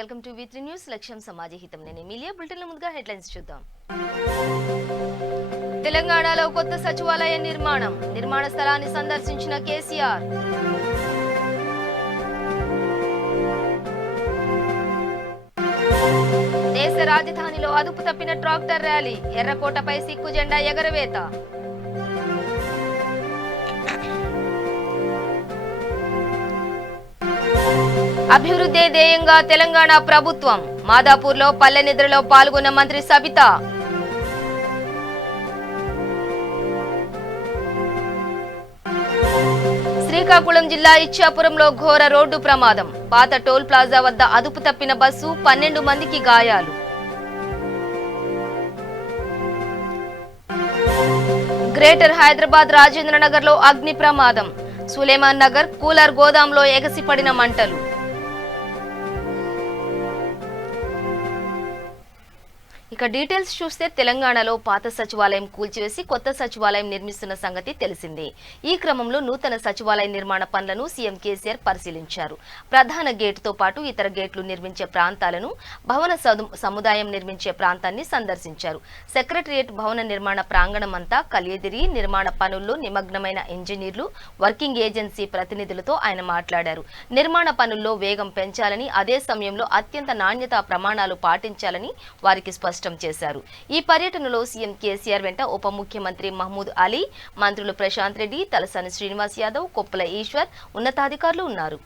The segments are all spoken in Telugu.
Welcome to V3 news. లక్ష్యం సమాజ హితం. నేను ఎమిలియా. బులెటిన్ల ముందుగా హెడ్లైన్స్ చూద్దాం. తెలంగాణలో కొత్త సచివాలయ నిర్మాణ స్థలాన్ని సందర్శించిన కేసీఆర్. దేశ రాజధానిలో అదుపు తప్పిన ట్రాక్టర్ ర్యాలీ, ఎర్రకోటపై సిక్కు జెండా ఎగరవేత. అభివృద్ధి ధ్యేయంగా తెలంగాణ ప్రభుత్వం. మాదాపూర్లో పల్లె నిద్రలో పాల్గొన్న మంత్రి సబిత. శ్రీకాకుళం జిల్లా ఇచ్చాపురంలో ఘోర రోడ్డు ప్రమాదం. పాత టోల్ ప్లాజా వద్ద అదుపు తప్పిన బస్సు, 12 మందికి గాయాలు. గ్రేటర్ హైదరాబాద్ రాజేంద్రనగర్ లో అగ్ని ప్రమాదం. సులేమాన్ నగర్ కూలర్ గోదాంలో ఎగసిపడిన మంటలు. ఇక డీటెయిల్స్ చూస్తే తెలంగాణలో పాత సచివాలయం కూల్చివేసి కొత్త సచివాలయం నిర్మిస్తున్న సంగతి తెలిసిందే. ఈ క్రమంలో నూతన సచివాలయ నిర్మాణ పనులను సీఎం కేసీఆర్ పరిశీలించారు. ప్రధాన గేటుతో పాటు ఇతర గేట్లు నిర్మించే ప్రాంతాలను, భవన సముదాయం నిర్మించే ప్రాంతాన్ని సందర్శించారు. సెక్రటరియట్ భవన నిర్మాణ ప్రాంగణం అంతా కలియదిరి నిర్మాణ పనుల్లో నిమగ్నమైన ఇంజనీర్లు, వర్కింగ్ ఏజెన్సీ ప్రతినిధులతో ఆయన మాట్లాడారు. నిర్మాణ పనుల్లో వేగం పెంచాలని, అదే సమయంలో అత్యంత నాణ్యతా ప్రమాణాలు పాటించాలని వారికి స్పష్టం చేశారు. ఈ పర్యటనలో సీఎం కేసీఆర్ వెంట ఉప ముఖ్యమంత్రి మహమూద్ అలీ, మంత్రులు ప్రశాంత్ రెడ్డి, తలసాని శ్రీనివాస్ యాదవ్, కొప్పుల ఈశ్వర్, ఉన్నతాధికారులు ఉన్నారు.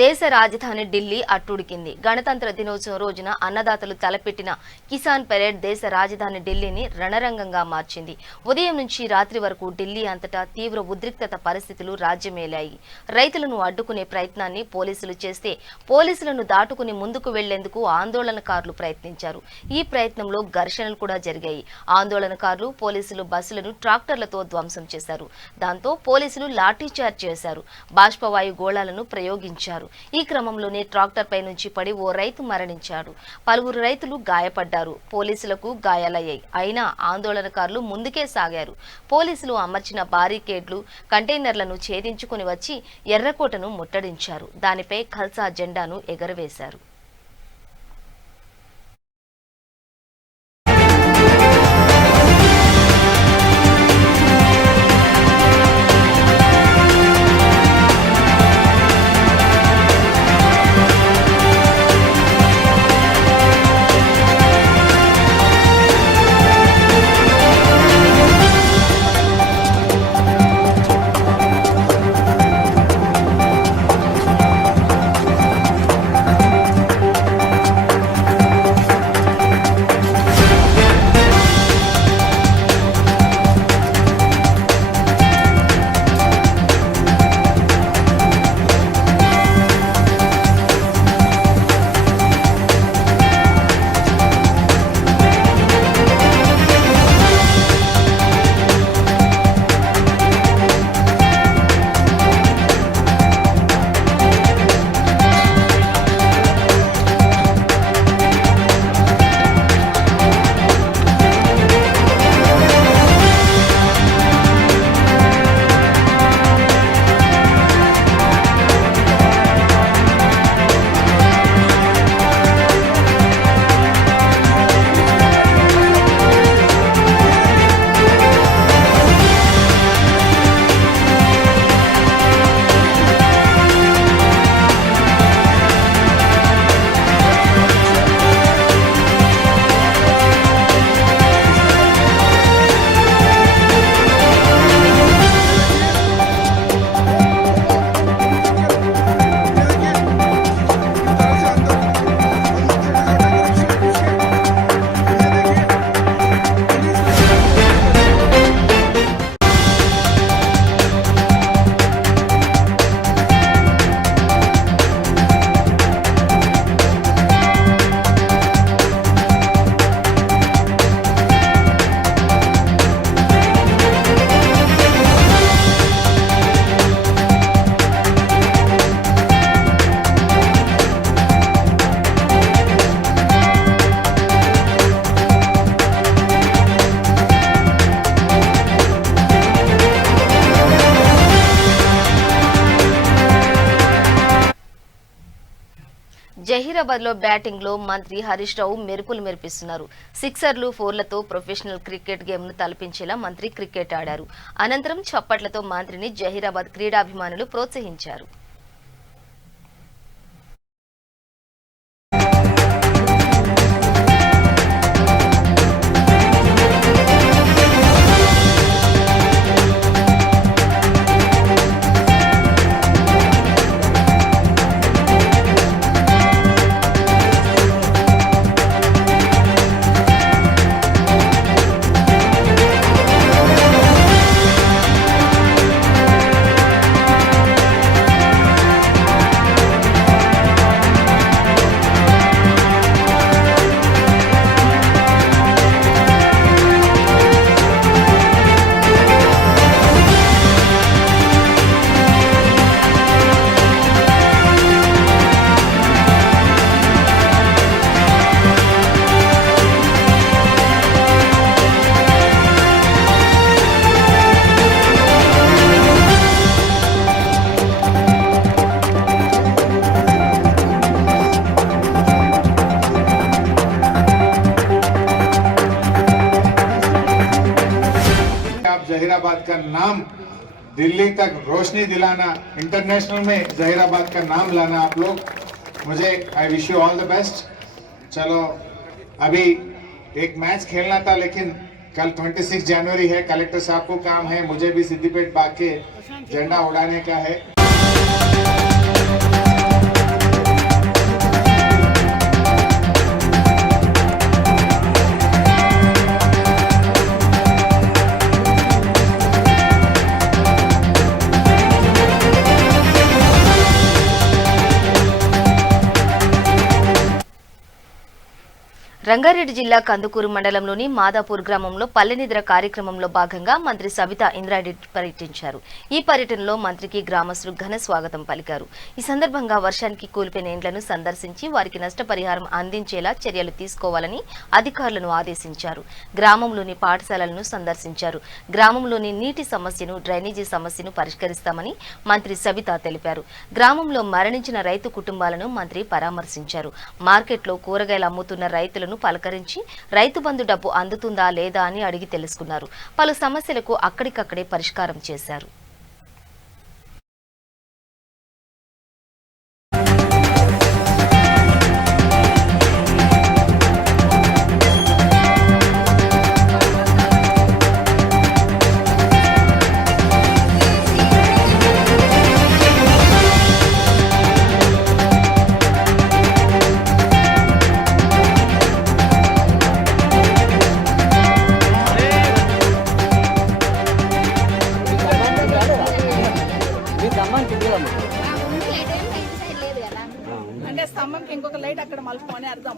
దేశ రాజధాని ఢిల్లీ అట్టుడికింది. గణతంత్ర దినోత్సవం రోజున అన్నదాతలు తలపెట్టిన కిసాన్ పెరేడ్ దేశ రాజధాని ఢిల్లీని రణరంగంగా మార్చింది. ఉదయం నుంచి రాత్రి వరకు ఢిల్లీ అంతటా తీవ్ర ఉద్రిక్తత పరిస్థితులు రాజ్యమేలాయి. రైతులను అడ్డుకునే ప్రయత్నాన్ని పోలీసులు చేస్తే పోలీసులను దాటుకుని ముందుకు వెళ్లేందుకు ఆందోళనకారులు ప్రయత్నించారు. ఈ ప్రయత్నంలో ఘర్షణలు కూడా జరిగాయి. ఆందోళనకారులు పోలీసులు బస్సులను ట్రాక్టర్లతో ధ్వంసం చేశారు. దాంతో పోలీసులు లాఠీచార్జ్ చేశారు. బాష్పవాయు గోళాలను ప్రయోగించారు. ఈ క్రమంలోనే ట్రాక్టర్ పై నుంచి పడి ఓ రైతు మరణించాడు. పలువురు రైతులు గాయపడ్డారు. పోలీసులకు గాయాలయ్యాయి. అయినా ఆందోళనకారులు ముందుకే సాగారు. పోలీసులు అమర్చిన బారికేడ్లు, కంటైనర్లను ఛేదించుకుని వచ్చి ఎర్రకోటను ముట్టడించారు. దానిపై ఖల్సా జెండాను ఎగరవేశారు. జహీరాబాద్ లో బ్యాటింగ్ లో మంత్రి హరీష్ రావు మెరుపులు మెరిపిస్తున్నారు. సిక్సర్లు, ఫోర్లతో ప్రొఫెషనల్ క్రికెట్ గేమ్ ను తలపించేలా మంత్రి క్రికెట్ ఆడారు. అనంతరం చప్పట్లతో మంత్రిని జహీరాబాద్ క్రీడాభిమానులు ప్రోత్సహించారు. जहीराबाद का नाम दिल्ली तक रोशनी दिलाना, इंटरनेशनल में जहीराबाद का नाम लाना आप लोग, मुझे I wish you all the best. चलो अभी एक मैच खेलना था लेकिन कल 26 जनवरी है, कलेक्टर साहब को काम है, मुझे भी सिद्दीपेट भाग के झंडा उड़ाने का है। రంగారెడ్డి జిల్లా కందుకూరు మండలంలోని మాదాపూర్ గ్రామంలో పల్లెనిద్ర కార్యక్రమంలో భాగంగా మంత్రి సబితా ఇంద్రారెడ్డి పర్యటించారు. ఈ పర్యటనలో మంత్రికి గ్రామస్తులు ఘన స్వాగతం పలికారు. ఈ సందర్భంగా వర్షానికి కూలిపోయిన ఇండ్లను సందర్శించి వారికి నష్టపరిహారం అందించేలా చర్యలు తీసుకోవాలని అధికారులను ఆదేశించారు. గ్రామంలోని పాఠశాలలను సందర్శించారు. గ్రామంలోని నీటి సమస్యను, డ్రైనేజీ సమస్యను పరిష్కరిస్తామని మంత్రి సబితా తెలిపారు. గ్రామంలో మరణించిన రైతు కుటుంబాలను మంత్రి పరామర్శించారు. మార్కెట్లో కూరగాయలు అమ్ముతున్న రైతులను పలకరించి రైతు బంధు డబ్బు అందుతుందా లేదా అని అడిగి తెలుసుకున్నారు. పలు సమస్యలకు అక్కడికక్కడే పరిష్కారం చేశారు. అంటే స్తంభంకి ఇంకొక లైట్ అక్కడ మలుపుకొని అర్థం.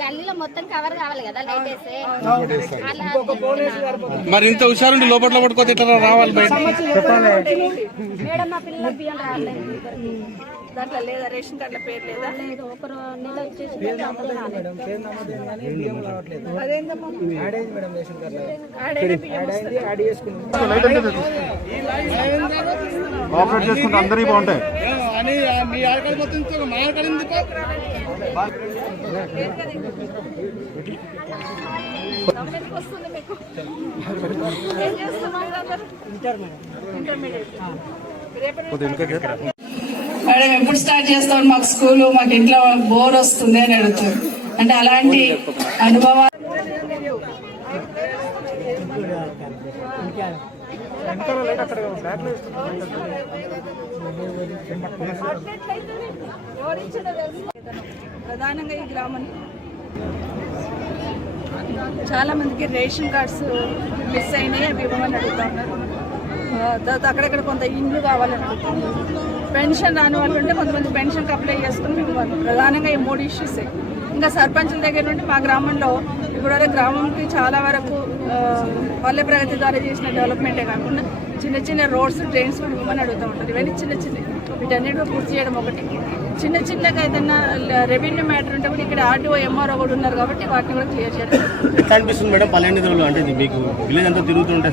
గల్లీలో మొత్తం కవర్ కావాలి కదా లైట్ వేస్తే. మరి ఇంత హుషారుండి లోపల పట్టుకోతే ఎట్లా రావాలి బయట? మేడం మా పిల్లల బియ్యం రావాలి. దాంట్లో లేదా రేషన్ కార్డుల పేరు లేదా? ఒకరు నెల వచ్చేసి అందరికీ బాగుంటాయి. వస్తుంది మీకు. ఏం చేస్తున్నారు? ఇంటర్మీడియట్. మేడం ఎప్పుడు స్టార్ట్ చేస్తాం మాకు స్కూల్, మాకు ఇంట్లో బోర్ వస్తుంది అని అడుగుతారు. అంటే అలాంటి అనుభవాలు ప్రధానంగా ఈ గ్రామం చాలా మందికి రేషన్ కార్డ్స్ మిస్ అయినాయి, అవి ఇవ్వమని అడుగుతా ఉన్నారు. తర్వాత అక్కడక్కడ కొంత ఇండ్లు కావాలని అడుగుతున్నారు. పెన్షన్ రాని వాళ్ళు ఉంటే కొంతమంది పెన్షన్కి అప్లై చేసుకుని ఇవ్వాలి. ప్రధానంగా ఈ 3 ఇష్యూసే. ఇంకా సర్పంచుల దగ్గర నుండి మా గ్రామంలో ఇప్పుడు గ్రామంకి చాలా వరకు పల్లె ప్రగతి ద్వారా చేసిన డెవలప్మెంటే కాకుండా చిన్న చిన్న రోడ్స్, డ్రైన్స్ కూడా ఇవ్వమని అడుగుతూ ఉంటారు. ఇవన్నీ చిన్న చిన్న వీటన్నిటిని పూర్తి చేయడం ఒకటి. చిన్న చిన్నగా ఏదైనా రెవెన్యూ మ్యాటర్ ఉంటే కూడా ఇక్కడ ఆర్టీఓ ఎంఆర్ఓ కూడా ఉన్నారు కాబట్టి వాటిని కూడా క్లియర్ చేయడం. ఎట్లా అనిపిస్తుంది మేడం పల్లెనిధులు అంటే మీకు విలేజ్ అంతా తిరుగుతుంటే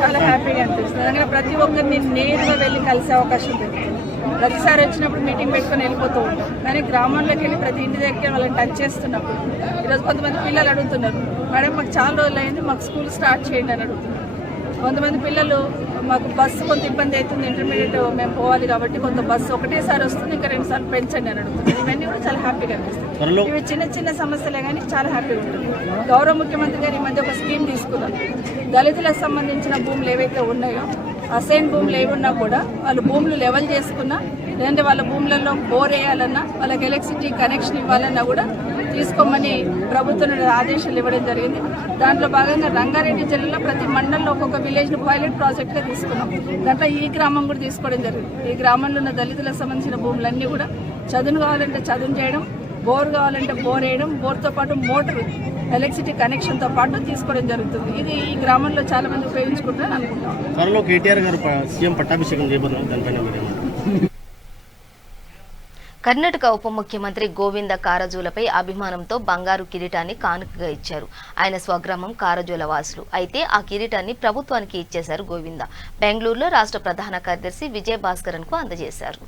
చాలా హ్యాపీగా అనిపిస్తుంది. అందుకని ప్రతి ఒక్కరిని నేరుగా వెళ్ళి కలిసే అవకాశం దొరుకుతుంది. ప్రతిసారి వచ్చినప్పుడు మీటింగ్ పెట్టుకొని వెళ్ళిపోతూ ఉంటాం, కానీ గ్రామంలోకి వెళ్ళి ప్రతి ఇంటి దగ్గర వాళ్ళని టచ్ చేస్తున్నప్పుడు ఈరోజు కొంతమంది పిల్లలు అడుగుతున్నారు, మేడం మాకు చాలా రోజులు అయింది మాకు స్కూల్ స్టార్ట్ చేయండి అని అడుగుతున్నారు. కొంతమంది పిల్లలు మాకు బస్సు కొంత ఇబ్బంది అవుతుంది, ఇంటర్మీడియట్ మేము పోవాలి కాబట్టి కొంత బస్సు ఒకటేసారి వస్తుంది, ఇంకా 2 సార్లు పెంచండి అని అడుగుతుంది. ఇవన్నీ కూడా చాలా హ్యాపీగా అనిపిస్తుంది. ఇవి చిన్న చిన్న సమస్యలే కానీ చాలా హ్యాపీగా ఉంటుంది. గౌరవ ముఖ్యమంత్రి గారు ఈ మధ్య ఒక స్కీమ్ తీసుకున్నారు. దళితులకు సంబంధించిన భూములు ఏవైతే ఉన్నాయో అసైన్ భూములు ఏమున్నా కూడా వాళ్ళు భూములు లెవెల్ చేసుకున్నా, లేదంటే వాళ్ళ భూములలో బోర్ వేయాలన్నా, వాళ్ళకి ఎలక్ట్రిసిటీ కనెక్షన్ ఇవ్వాలన్నా కూడా తీసుకోమని ప్రభుత్వం ఆదేశాలు ఇవ్వడం జరిగింది. దాంట్లో భాగంగా రంగారెడ్డి జిల్లాలో ప్రతి మండలంలో ఒక్కొక్క విలేజ్ను పైలట్ ప్రాజెక్ట్గా తీసుకున్నాం. దాంట్లో ఈ గ్రామం కూడా తీసుకోవడం జరిగింది. ఈ గ్రామంలో ఉన్న దళితులకు సంబంధించిన భూములన్నీ కూడా చదును కావాలంటే చదును చేయడం, బోర్ కావాలంటే బోర్ వేయడం, బోర్తో పాటు మోటార్ ఎలక్ట్రిసిటీ కనెక్షన్తో పాటు తీసుకోవడం జరుగుతుంది. ఇది ఈ గ్రామంలో చాలా మంది ఉపయోగించుకుంటారని అనుకుంటాం. త్వరలో కేటీఆర్ గారు సీఎం పట్టాభిషేకం చేయబోతున్నారు, దానిపైన కర్ణాటక ఉప ముఖ్యమంత్రి గోవింద కారజోలపై అభిమానంతో బంగారు కిరీటాన్ని కానుకగా ఇచ్చారు ఆయన స్వగ్రామం కారజోల వాసులు. అయితే ఆ కిరీటాన్ని ప్రభుత్వానికి ఇచ్చేశారు గోవింద. బెంగళూరులో రాష్ట్ర ప్రధాన కార్యదర్శి విజయ్ భాస్కరన్ కు అందజేశారు.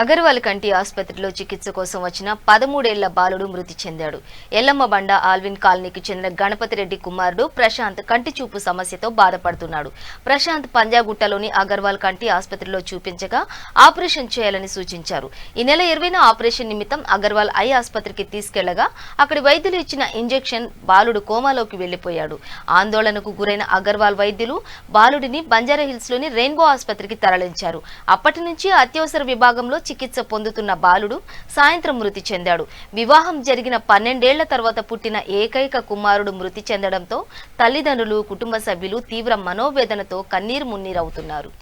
అగర్వాల్ కంటి ఆసుపత్రిలో చికిత్స కోసం వచ్చిన 13 ఏళ్ల బాలుడు మృతి చెందాడు. ఎల్లమ్మ బండ ఆల్విన్ కాలనీకి చెందిన గణపతి రెడ్డి కుమారుడు ప్రశాంత్ కంటి చూపు సమస్యతో బాధపడుతున్నాడు. ప్రశాంత్ పంజాగుట్టలోని అగర్వాల్ కంటి ఆసుపత్రిలో చూపించగా ఆపరేషన్ చేయాలని సూచించారు. ఈ నెల 20న ఆపరేషన్ నిమిత్తం అగర్వాల్ ఐ ఆసుపత్రికి తీసుకెళ్లగా అక్కడి వైద్యులు ఇచ్చిన ఇంజెక్షన్ బాలుడు కోమాలోకి వెళ్లిపోయాడు. ఆందోళనకు గురైన అగర్వాల్ వైద్యులు బాలుడిని బంజారాహిల్స్ లోని రెయిన్బో ఆసుపత్రికి తరలించారు. అప్పటి నుంచి అత్యవసర విభాగంలో చికిత్స పొందుతున్న బాలుడు సాయంత్రం మృతి చెందాడు. వివాహం జరిగిన 12 ఏళ్ల తర్వాత పుట్టిన ఏకైక కుమారుడు మృతి చెందడంతో తల్లిదండ్రులు, కుటుంబ సభ్యులు తీవ్ర మనోవేదనతో కన్నీరు మున్నీరవుతున్నారు.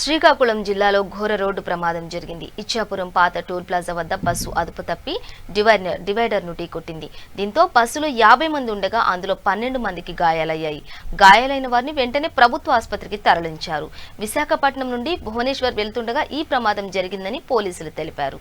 శ్రీకాకుళం జిల్లాలో ఘోర రోడ్డు ప్రమాదం జరిగింది. ఇచ్చాపురం పాత టోల్ ప్లాజా వద్ద బస్సు అదుపు తప్పి డివైడర్ను ఢీకొట్టింది. దీంతో బస్సులో 50 మంది ఉండగా అందులో 12 మందికి గాయాలయ్యాయి. గాయాలైన వారిని వెంటనే ప్రభుత్వ ఆసుపత్రికి తరలించారు. విశాఖపట్నం నుండి భువనేశ్వర్ వెళ్తుండగా ఈ ప్రమాదం జరిగిందని పోలీసులు తెలిపారు.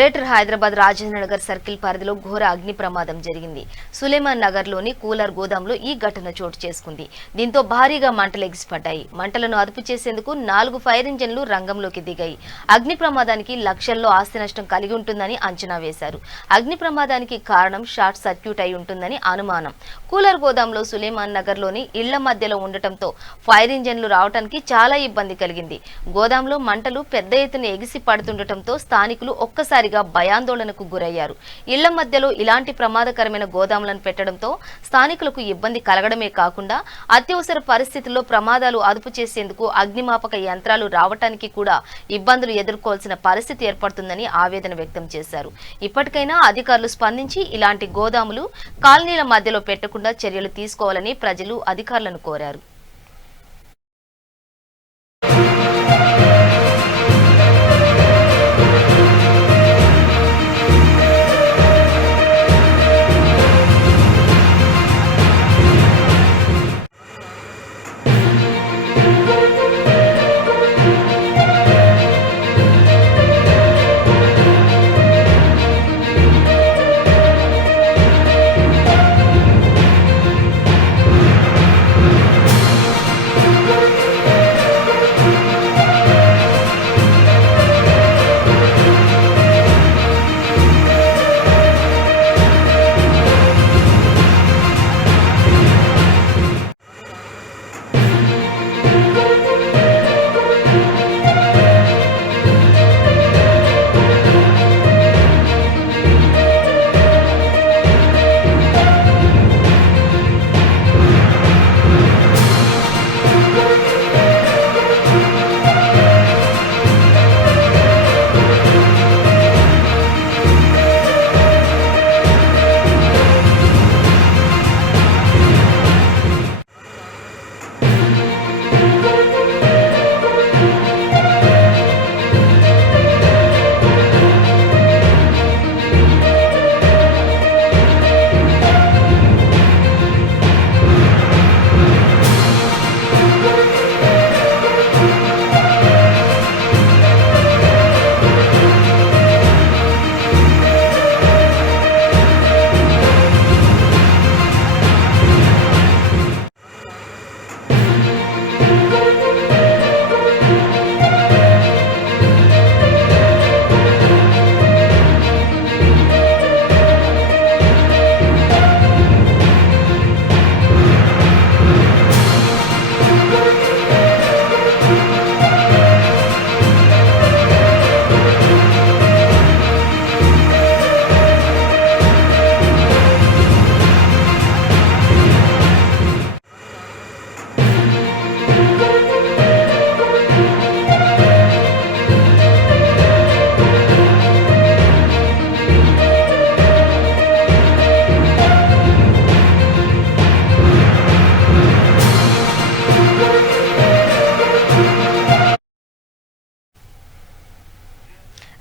గ్రేటర్ హైదరాబాద్ రాజేంద్ర నగర్ సర్కిల్ పరిధిలో ఘోర అగ్ని ప్రమాదం జరిగింది. సులేమాన్ నగర్ లోని కూలర్ గోదాంలో ఈ ఘటన చోటు చేసుకుంది. దీంతో భారీగా మంటలు ఎగిసిపడ్డాయి. మంటలను అదుపు చేసేందుకు 4 ఫైర్ ఇంజన్లు రంగంలోకి దిగాయి. అగ్ని ప్రమాదానికి లక్షల్లో ఆస్తి నష్టం కలిగి ఉంటుందని అంచనా వేశారు. అగ్ని ప్రమాదానికి కారణం షార్ట్ సర్క్యూట్ అయి ఉంటుందని అనుమానం. కూలర్ గోదాంలో సులేమాన్ నగర్ లోని ఇళ్ల మధ్యలో ఉండటంతో ఫైర్ ఇంజన్లు రావడానికి చాలా ఇబ్బంది కలిగింది. గోదాంలో మంటలు పెద్ద ఎత్తున ఎగిసి పడుతుండటంతో స్థానికులు ఒక్కసారిగా భయాందోళనకు గురయ్యారు. ఇళ్ల మధ్యలో ఇలాంటి ప్రమాదకరమైన గోదాములను పెట్టడంతో స్థానికులకు ఇబ్బంది కలగడమే కాకుండా అత్యవసర పరిస్థితుల్లో ప్రమాదాలు అదుపు చేసేందుకు అగ్నిమాపక యంత్రాలు రావటానికి కూడా ఇబ్బందులు ఎదుర్కోవాల్సిన పరిస్థితి ఏర్పడుతుందని ఆవేదన వ్యక్తం చేశారు. ఇప్పటికైనా అధికారులు స్పందించి ఇలాంటి గోదాములు కాలనీల మధ్యలో పెట్టకుండా చర్యలు తీసుకోవాలని ప్రజలు అధికారులను కోరారు.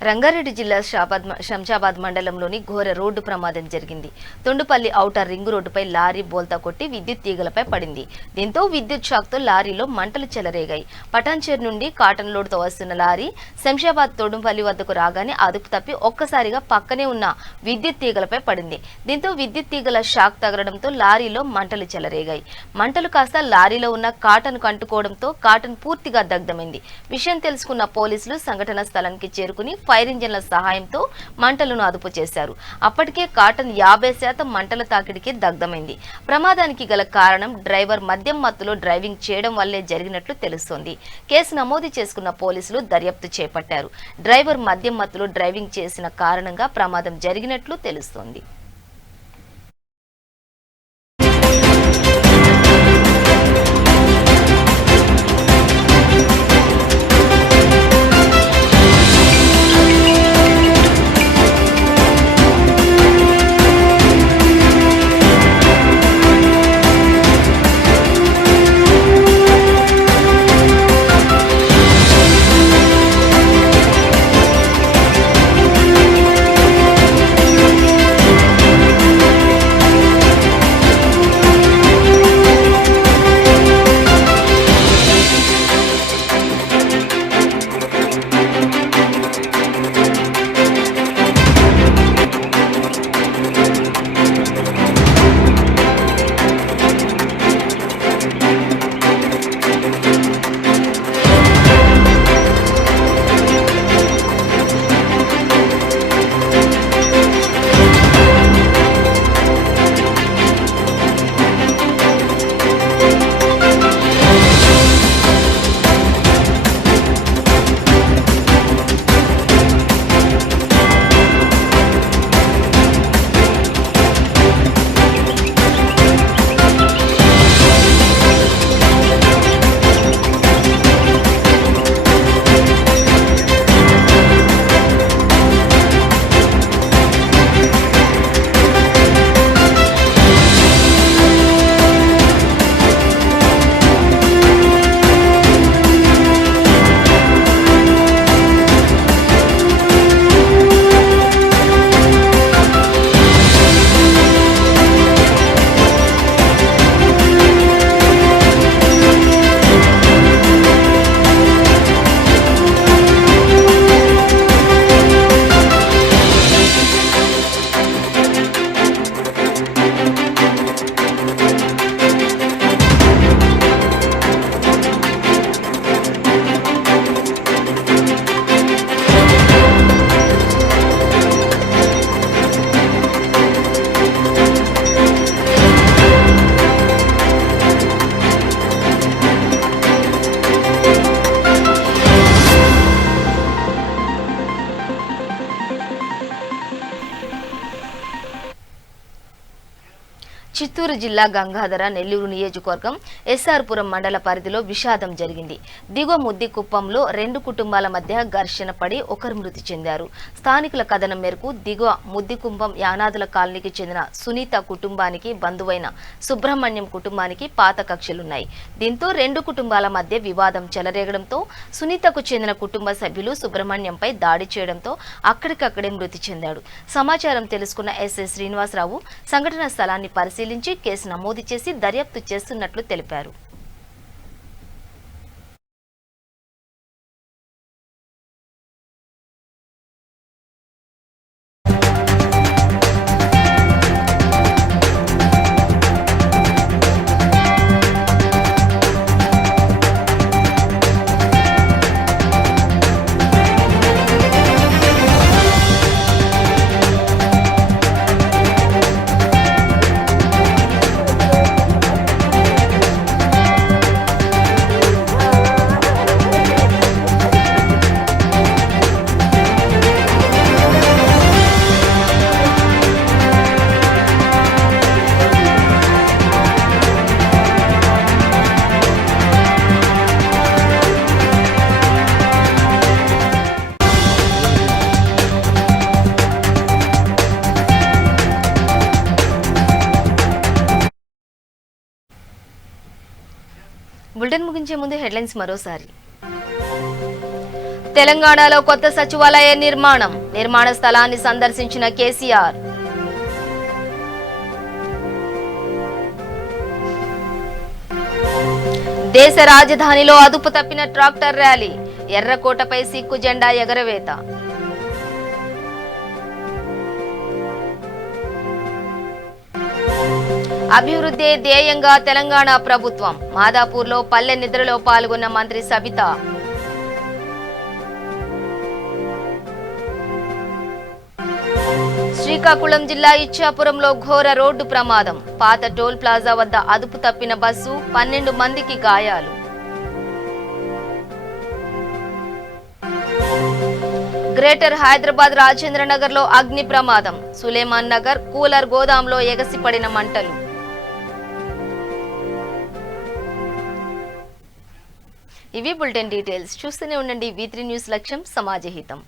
రంగారెడ్డి జిల్లా శంషాబాద్ మండలంలోని ఘోర రోడ్డు ప్రమాదం జరిగింది. తొండుపల్లి ఔటర్ రింగ్ రోడ్డుపై లారీ బోల్తా కొట్టి విద్యుత్ తీగలపై పడింది. దీంతో విద్యుత్ షాక్తో లారీలో మంటలు చెలరేగాయి. పటాన్చేరు నుండి కాటన్ లోడ్తో వస్తున్న లారీ శంషాబాద్ తొండుపల్లి వద్దకు రాగానే అదుపు తప్పి ఒక్కసారిగా పక్కనే ఉన్న విద్యుత్ తీగలపై పడింది. దీంతో విద్యుత్ తీగల షాక్ తగలడంతో లారీలో మంటలు చెలరేగాయి. మంటలు కాస్త లారీలో ఉన్న కాటన్ కంటుకోవడంతో కాటన్ పూర్తిగా దగ్ధమైంది. విషయం తెలుసుకున్న పోలీసులు సంఘటన స్థలానికి చేరుకుని ఫైర్ ఇంజన్ల సహాయంతో మంటలను అదుపు చేశారు. అప్పటికే కాటన్ 50% మంటల తాకిడికి దగ్ధమైంది. ప్రమాదానికి గల కారణం డ్రైవర్ మద్యం మత్తులో డ్రైవింగ్ చేయడం వల్లే జరిగినట్లు తెలుస్తోంది. కేసు నమోదు చేసుకున్న పోలీసులు దర్యాప్తు చేపట్టారు. డ్రైవర్ మద్యం మత్తులో డ్రైవింగ్ చేసిన కారణంగా ప్రమాదం జరిగినట్లు తెలుస్తోంది. చిత్తూరు జిల్లా గంగాధర నెల్లూరు నియోజకవర్గం ఎస్ఆర్పురం మండల పరిధిలో విషాదం జరిగింది. దిగువ ముద్దికుప్పంలో 2 కుటుంబాల మధ్య ఘర్షణ పడి ఒకరు మృతి చెందారు. స్థానికుల కథనం మేరకు దిగువ ముద్దికుంపం యానాదుల కాలనీకి చెందిన సునీత కుటుంబానికి బంధువైన సుబ్రహ్మణ్యం కుటుంబానికి పాత కక్షలున్నాయి. దీంతో 2 కుటుంబాల మధ్య వివాదం చెలరేగడంతో సునీతకు చెందిన కుటుంబ సభ్యులు సుబ్రహ్మణ్యంపై దాడి చేయడంతో అక్కడికక్కడే మృతి చెందాడు. సమాచారం తెలుసుకున్న ఎస్ఐ శ్రీనివాసరావు సంఘటన స్థలాన్ని పరిశీలించి కేసు నమోదు చేసి దర్యాప్తు చేస్తున్నట్లు తెలిపారు. బులెటిన్ ముగించే ముందు హెడ్లైన్స్ మరోసారి. తెలంగాణలో కొత్త సచివాలయ నిర్మాణ స్థలాన్ని సందర్శించిన కేసీఆర్. దేశ రాజధానిలో అదుపు తప్పిన ట్రాక్టర్ ర్యాలీ, ఎర్రకోటపై సిక్కు జెండా ఎగరవేత. అభివృద్ధి ధ్యేయంగా తెలంగాణ ప్రభుత్వం, మాదాపూర్లో పల్లె నిద్రలో పాల్గొన్న మంత్రి సబిత. శ్రీకాకుళం జిల్లా ఇచ్చాపురంలో ఘోర రోడ్డు ప్రమాదం, పాత టోల్ ప్లాజా వద్ద అదుపు తప్పిన బస్సు, 12 మందికి గాయాలు. గ్రేటర్ హైదరాబాద్ రాజేంద్రనగర్ లో అగ్ని ప్రమాదం, సులేమాన్ నగర్ కూలర్ గోదాంలో ఎగసిపడిన మంటలు. ఇవి బులెటిన్ డీటెయిల్స్. చూస్తూనే ఉండండి V3 న్యూస్, లక్ష్యం సమాజహితం.